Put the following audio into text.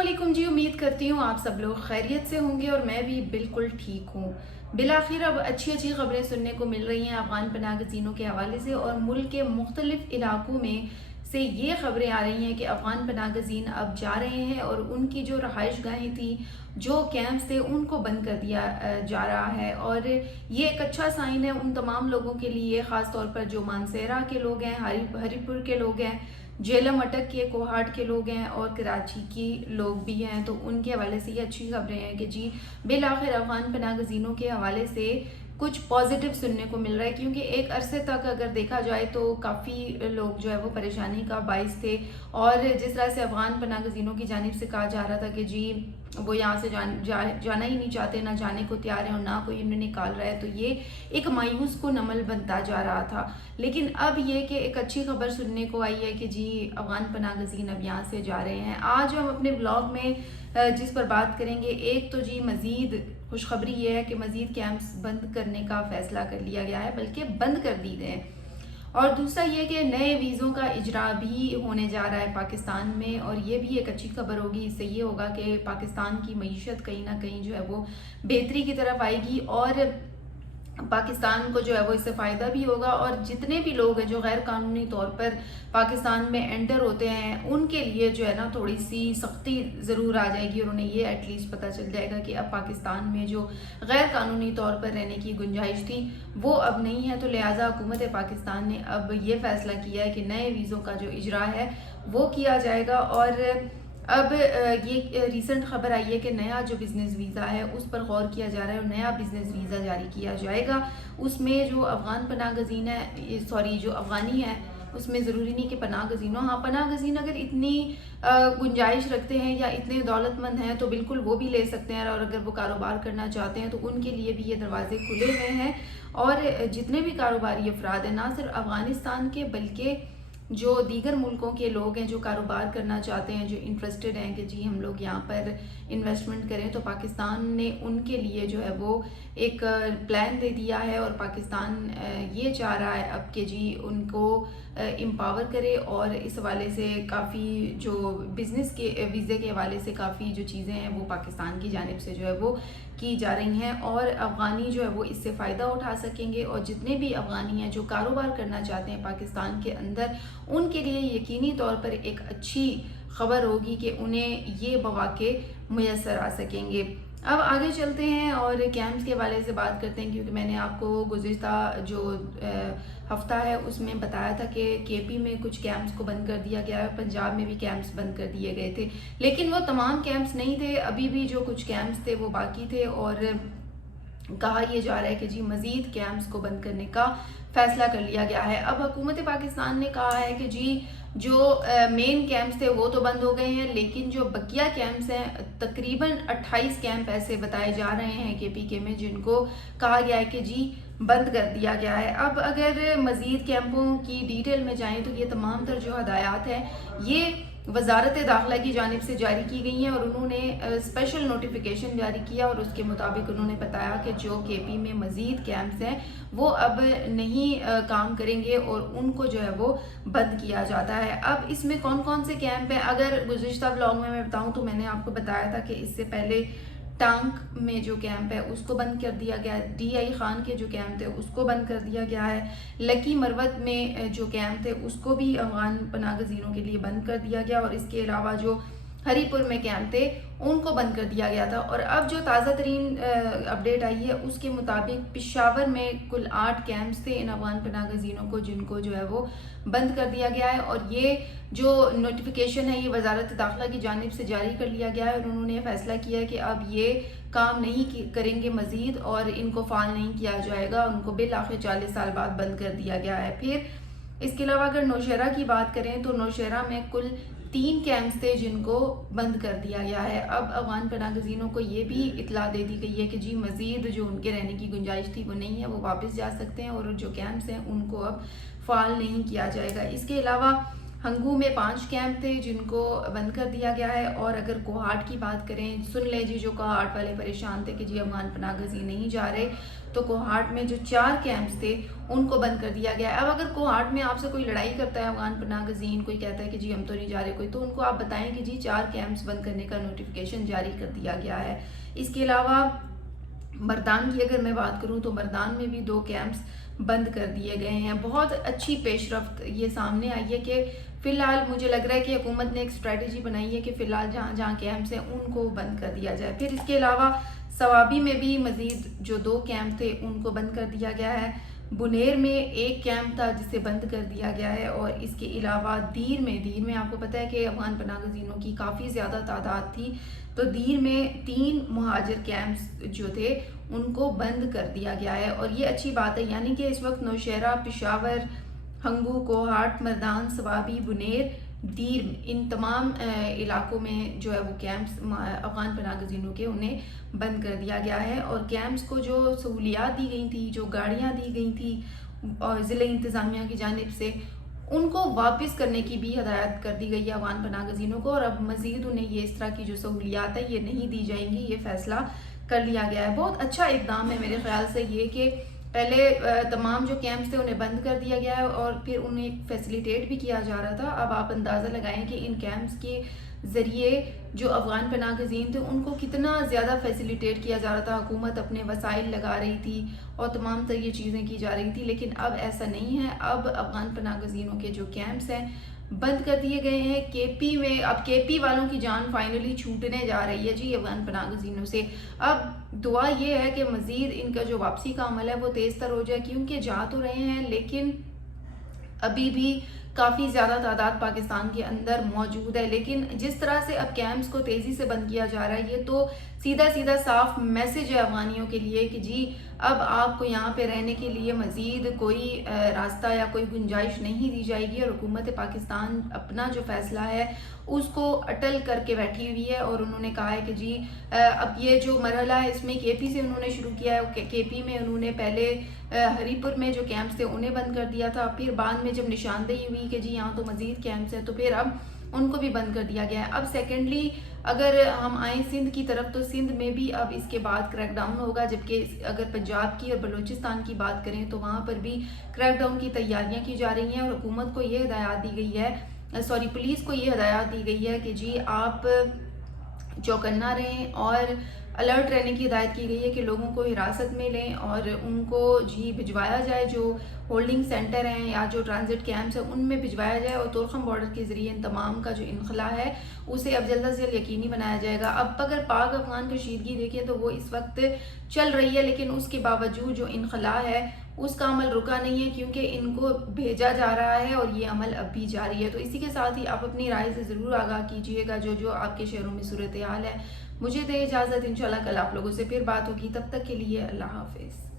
अस्सलामुअलैकुम जी, उम्मीद करती हूँ आप सब लोग खैरियत से होंगे और मैं भी बिल्कुल ठीक हूँ। बिलाखिर अब अच्छी अच्छी खबरें सुनने को मिल रही हैं अफ़गान पनाह गज़ीनों के हवाले से, और मुल्क के मुख्तलिफ़ इलाकों में से ये खबरें आ रही हैं कि अफ़गान पनाह गज़ीन अब जा रहे हैं और उनकी जो रहाइश गाहें थी, जो कैंप्स थे, उनको बंद कर दिया जा रहा है। और ये एक अच्छा साइन है उन तमाम लोगों के लिए, ख़ास तौर पर जो मानसेरा के लोग हैं, हरीपुर के लोग हैं, जेलम अटक के कोहाट के लोग हैं और कराची के लोग भी हैं। तो उनके हवाले से ये अच्छी खबरें हैं कि जी बिलाखिर अफ़गान पनाह गज़ीनों के हवाले से कुछ पॉजिटिव सुनने को मिल रहा है, क्योंकि एक अरसे तक अगर देखा जाए तो काफ़ी लोग जो है वो परेशानी का बाइस थे। और जिस तरह से अफ़गान पनाह गज़ीनों की जानिब से कहा जा रहा था कि जी वो यहाँ से जाना ही नहीं चाहते, ना जाने को तैयार है और ना कोई उन्हें निकाल रहा है, तो ये एक मायूस को नमल बनता जा रहा था। लेकिन अब ये कि एक अच्छी खबर सुनने को आई है कि जी अफ़गान पनाह गज़ीन अब यहाँ से जा रहे हैं। आज हम अपने ब्लॉग में जिस पर बात करेंगे, एक तो जी मज़ीद खुशखबरी ये है कि मज़ीद कैंप्स बंद करने का फ़ैसला कर लिया गया है, बल्कि बंद कर दी गए हैं। और दूसरा ये कि नए वीज़ों का इजरा भी होने जा रहा है पाकिस्तान में, और ये भी एक अच्छी खबर होगी। इससे ये होगा कि पाकिस्तान की मईशत कहीं ना कहीं जो है वो बेहतरी की तरफ आएगी और पाकिस्तान को जो है वो इससे फ़ायदा भी होगा। और जितने भी लोग हैं जो गैर कानूनी तौर पर पाकिस्तान में एंटर होते हैं, उनके लिए जो है ना थोड़ी सी सख्ती ज़रूर आ जाएगी और उन्हें ये एटलीस्ट पता चल जाएगा कि अब पाकिस्तान में जो गैर कानूनी तौर पर रहने की गुंजाइश थी वो अब नहीं है। तो लिहाजा हुकूमत पाकिस्तान ने अब ये फ़ैसला किया है कि नए वीज़ों का जो इजरा है वो किया जाएगा। और अब ये रीसेंट खबर आई है कि नया जो बिज़नेस वीज़ा है उस पर गौर किया जा रहा है और नया बिज़नेस वीज़ा जारी किया जाएगा। उसमें जो अफ़गान पनाह गज़ीन है, सॉरी जो अफ़गानी है, उसमें ज़रूरी नहीं कि पनाह गज़ीनों, हाँ पनाह गज़ीन अगर इतनी गुंजाइश रखते हैं या इतने दौलतमंद हैं तो बिल्कुल वो भी ले सकते हैं, और अगर वो कारोबार करना चाहते हैं तो उनके लिए भी ये दरवाजे खुले हुए हैं। और जितने भी कारोबारी अफराद हैं, ना सिर्फ अफ़गानिस्तान के बल्कि जो दीगर मुल्कों के लोग हैं जो कारोबार करना चाहते हैं, जो इंटरेस्टेड हैं कि जी हम लोग यहाँ पर इन्वेस्टमेंट करें, तो पाकिस्तान ने उनके लिए जो है वो एक प्लान दे दिया है। और पाकिस्तान ये चाह रहा है अब कि जी उनको एम्पावर करे, और इस हवाले से काफ़ी जो बिज़नेस के वीज़े के हवाले से काफ़ी जो चीज़ें हैं वो पाकिस्तान की जानिब से जो है वो की जा रही हैं, और अफ़गानी जो है वो इससे फ़ायदा उठा सकेंगे। और जितने भी अफ़गानी हैं जो कारोबार करना चाहते हैं पाकिस्तान के अंदर, उनके लिए यकीनी तौर पर एक अच्छी खबर होगी कि उन्हें ये मौक़े मुयस्सर आ सकेंगे। अब आगे चलते हैं और कैंप्स के हवाले से बात करते हैं, क्योंकि मैंने आपको गुज़िश्ता जो हफ्ता है उसमें बताया था कि केपी में कुछ कैंप्स को बंद कर दिया गया है, पंजाब में भी कैंप्स बंद कर दिए गए थे, लेकिन वो तमाम कैंप्स नहीं थे, अभी भी जो कुछ कैंप्स थे वो बाकी थे। और कहा यह जा रहा है कि जी मज़ीद कैंप्स को बंद करने का फ़ैसला कर लिया गया है। अब हुकूमत पाकिस्तान ने कहा है कि जी जो मेन कैंप्स थे वो तो बंद हो गए हैं, लेकिन जो बकिया कैंप्स हैं, तकरीबन 28 कैंप ऐसे बताए जा रहे हैं KPK में जिनको कहा गया है कि जी बंद कर दिया गया है। अब अगर मज़ीद कैंपों की डिटेल में जाएं तो ये तमाम तर जो हदायत हैं ये वजारत दाखिला की जानिब से जारी की गई हैं, और उन्होंने स्पेशल नोटिफिकेशन जारी किया और उसके मुताबिक उन्होंने बताया कि जो KP में मज़ीद कैंप्स हैं वो अब नहीं काम करेंगे और उनको जो है वो बंद किया जाता है। अब इसमें कौन कौन से कैंप हैं, अगर गुज़िश्ता व्लॉग में मैं बताऊं तो मैंने आपको बताया था कि इससे पहले टांक में जो कैंप है उसको बंद कर दिया गया है, DI खान के जो कैंप थे उसको बंद कर दिया गया है, लकी मरवत में जो कैंप थे उसको भी अफ़गान पनाह गज़ीनों के लिए बंद कर दिया गया, और इसके अलावा जो हरीपुर में कैंप थे उनको बंद कर दिया गया था। और अब जो ताज़ा तरीन अपडेट आई है उसके मुताबिक पेशावर में कुल 8 कैंप्स थे इन अफ़गान पनाह गज़ीनों को, जिनको जो है वो बंद कर दिया गया है। और ये जो नोटिफिकेशन है ये वजारत दाखिला की जानिब से जारी कर लिया गया है, और उन्होंने फैसला किया है कि अब ये काम नहीं करेंगे मज़ीद और इनको फ़ाल नहीं किया जाएगा, उनको बिल आखिर 40 साल बाद बंद कर दिया गया है। फिर इसके अलावा अगर नौशहरा की बात करें तो नौशहरा में कुल 3 कैंप्स थे जिनको बंद कर दिया गया है। अब अफ़गान पनाह गज़ीनों को ये भी इतला दे दी गई है कि जी मज़ीद जो उनके रहने की गुंजाइश थी वो नहीं है, वो वापस जा सकते हैं, और जो कैंप्स हैं उनको अब फ़ाल नहीं किया जाएगा। इसके अलावा ہنگو میں 5 کیمپ تھے جن کو بند کر دیا گیا ہے، اور اگر کوہاٹ کی بات کریں، سن لیں جی، جو کوہاٹ والے پریشان تھے کہ جی افغان پناہ گزین نہیں جا رہے، تو کوہاٹ میں جو 4 کیمپس تھے ان کو بند کر دیا گیا ہے۔ اب اگر کوہاٹ میں آپ سے کوئی لڑائی کرتا ہے افغان پناہ گزین، کوئی کہتا ہے کہ جی ہم تو نہیں جا رہے کوئی، تو ان کو آپ بتائیں کہ جی 4 کیمپس بند کرنے کا نوٹیفیکیشن جاری کر دیا گیا ہے۔ اس کے علاوہ مردان کی اگر میں بات کروں تو مردان میں بھی 2 کیمپس بند کر دیے گئے ہیں۔ بہت اچھی پیش رفت یہ سامنے آئی ہے کہ فی الحال مجھے لگ رہا ہے کہ حکومت نے ایک اسٹریٹجی بنائی ہے کہ فی الحال جہاں جہاں کیمپس ہیں ان کو بند کر دیا جائے۔ پھر اس کے علاوہ سوابی میں بھی مزید جو 2 کیمپ تھے ان کو بند کر دیا گیا ہے۔ بنیر میں 1 کیمپ تھا جسے بند کر دیا گیا ہے، اور اس کے علاوہ دیر میں آپ کو پتہ ہے کہ افغان پناہ گزینوں کی کافی زیادہ تعداد تھی، تو دیر میں 3 مہاجر کیمپس جو تھے ان کو بند کر دیا گیا ہے، اور یہ اچھی بات ہے۔ یعنی کہ اس وقت نوشہرہ، پشاور، ہنگو، کوہاٹ، مردان، سوابی، بنیر، دیر، ان تمام علاقوں میں جو ہے وہ کیمپس افغان پناہ گزینوں کے انہیں بند کر دیا گیا ہے، اور کیمپس کو جو سہولیات دی گئی تھی، جو گاڑیاں دی گئی تھی اور ضلع انتظامیہ کی جانب سے، ان کو واپس کرنے کی بھی ہدایت کر دی گئی ہے افغان پناہ گزینوں کو، اور اب مزید انہیں یہ اس طرح کی جو سہولیات ہے یہ نہیں دی جائیں گی، یہ فیصلہ کر لیا گیا ہے۔ بہت اچھا اقدام ہے میرے خیال سے یہ کہ پہلے تمام جو کیمپس تھے انہیں بند کر دیا گیا ہے، اور پھر انہیں فیسیلیٹیٹ بھی کیا جا رہا تھا۔ اب آپ اندازہ لگائیں کہ ان کیمپس کے ذریعے جو افغان پناہ گزین تھے ان کو کتنا زیادہ فیسیلیٹیٹ کیا جا رہا تھا، حکومت اپنے وسائل لگا رہی تھی اور تمام طرح یہ چیزیں کی جا رہی تھی، لیکن اب ایسا نہیں ہے۔ اب افغان پناہ گزینوں کے جو کیمپس ہیں بند کر دیے گئے ہیں۔ کے پی میں اب کے پی والوں کی جان فائنلی چھوٹنے جا رہی ہے جی افغان پناہ گزینوں سے۔ اب دعا یہ ہے کہ مزید ان کا جو واپسی کا عمل ہے وہ تیز تر ہو جائے، کیونکہ جا تو رہے ہیں لیکن ابھی بھی کافی زیادہ تعداد پاکستان کے اندر موجود ہے۔ لیکن جس طرح سے اب کیمپس کو تیزی سے بند کیا جا رہا ہے، یہ تو سیدھا صاف میسج ہے افغانیوں کے لیے کہ جی اب آپ کو یہاں پہ رہنے کے لیے مزید کوئی راستہ یا کوئی گنجائش نہیں دی جائے گی، اور حکومت پاکستان اپنا جو فیصلہ ہے اس کو اٹل کر کے بیٹھی ہوئی ہے، اور انہوں نے کہا ہے کہ جی اب یہ جو مرحلہ ہے اس میں کے پی سے انہوں نے شروع کیا ہے۔ کے پی میں انہوں نے پہلے ہری پور میں جو کیمپس تھے انہیں بند کر دیا تھا، پھر بعد میں جب نشاندہی ہوئی کہ جی یہاں تو مزید کیمپس ہیں تو پھر اب ان کو بھی بند کر دیا گیا ہے۔ اب سیکنڈلی اگر ہم آئیں سندھ کی طرف، تو سندھ میں بھی اب اس کے بعد کریک ڈاؤن ہوگا، جبکہ اگر پنجاب کی اور بلوچستان کی بات کریں تو وہاں پر بھی کریک ڈاؤن کی تیاریاں کی جا رہی ہیں، اور حکومت کو یہ ہدایات دی گئی ہے، پولیس کو یہ ہدایات دی گئی ہے کہ جی آپ چوکنا رہیں اور الرٹ رہنے کی ہدایت کی گئی ہے کہ لوگوں کو حراست میں لیں اور ان کو جی بھجوایا جائے، جو ہولڈنگ سینٹر ہیں یا جو ٹرانزٹ کیمپس ہیں ان میں بھجوایا جائے، اور تورخم بارڈر کے ذریعے ان تمام کا جو انخلا ہے اسے اب جلد از جلد یقینی بنایا جائے گا۔ اب اگر پاک افغان کشیدگی دیکھیں تو وہ اس وقت چل رہی ہے، لیکن اس کے باوجود جو انخلا ہے اس کا عمل رکا نہیں ہے، کیونکہ ان کو بھیجا جا رہا ہے اور یہ عمل اب بھی جاری ہے۔ تو اسی کے ساتھ ہی آپ اپنی رائے سے ضرور آگاہ کیجئے گا جو آپ کے شہروں میں صورتحال ہے۔ مجھے دے اجازت، انشاءاللہ کل آپ لوگوں سے پھر بات ہوگی، تب تک کے لیے اللہ حافظ۔